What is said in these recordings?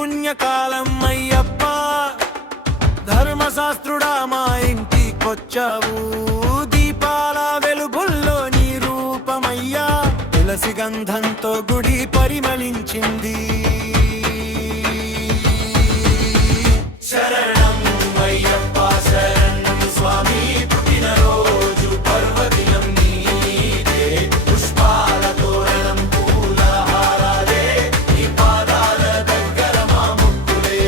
పుణ్యకాలం అయ్యప్ప, ధర్మశాస్త్రుడా మా ఇంటికొచ్చావు. దీపాల వెలుగుల్లో నీ రూపమయ్యా, తులసి గంధంతో గుడి పరిమళించింది. శరణం అయ్యప్ప శరణం స్వామి, పుట్టినరోజు పర్వదినం నీదే. పుష్పాల తోరణం పూల హారాలే, నీ పాదాల దగ్గర మా ముక్కులే.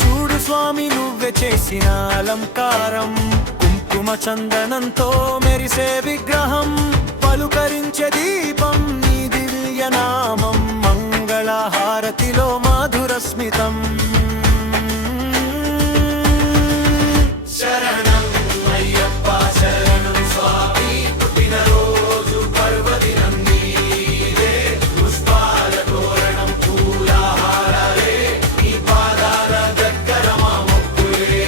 చూడు స్వామి నువ్వే చేసిన అలంకారం, కుంకుమ చందనంతో మెరిసే విగ్రహం, పలుకరించే దీపం నీ దివ్య నామం, మంగళ హారతిలో మధుర స్మితం. శరణం అయ్యప్ప శరణం స్వామి, పుట్టినరోజు పర్వదినం నీదే. పుష్పాల తోరణం పూల హారాలే, నీ పాదాల దగ్గర మా మొక్కులే.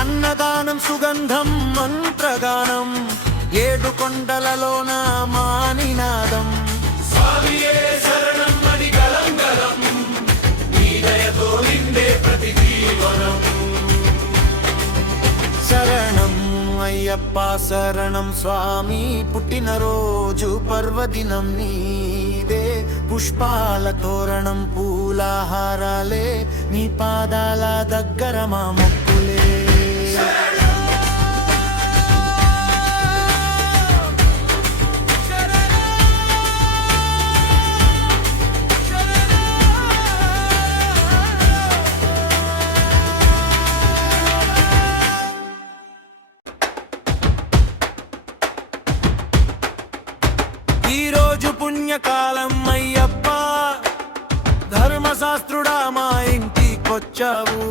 అన్నదానం సుగంధం మంత్రగానం, ఏడు కొండలలోన మా నినాదం. స్వామియే శరణం అని గలం గలం, నీ దయతో నిండే ప్రతి జీవనం. శరణం అయ్యప్ప శరణం స్వామి, పుట్టినరోజు పర్వదినం నీదే. పుష్పాల తోరణం పూల హారాలే, నీ పాదాల దగ్గర మా మొక్కులే. ఈరోజు పుణ్యకాలం అయ్యప్ప, ధర్మశాస్త్రుడా మా ఇంటికొచ్చావు.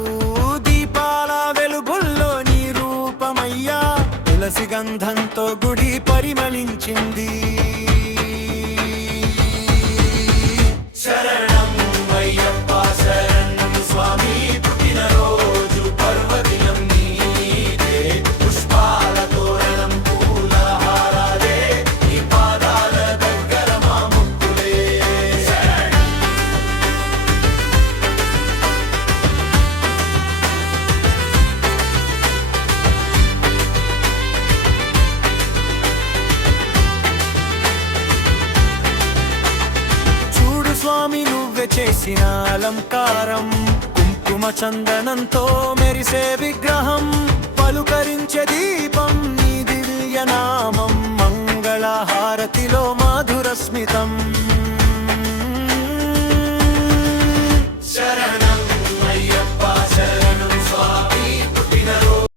దీపాల వెలుగుల్లో నీ రూపమయ్యా, తులసి గంధంతో గుడి పరిమళించింది. శరణం అయ్యప్ప శరణం స్వామి, పుట్టినరోజు పర్వదినం నీదే. పుష్పాల తోరణం పూల హారాలే, నీ పాదాల దగ్గర మా ముక్కులే. చూడు స్వామి నువ్వే చేసిన అలంకారం, కుంకుమ చందనంతో మెరిసే విగ్రహం, పలుకరించే దీపం నీ దివ్య నామం, మంగళ హారతిలో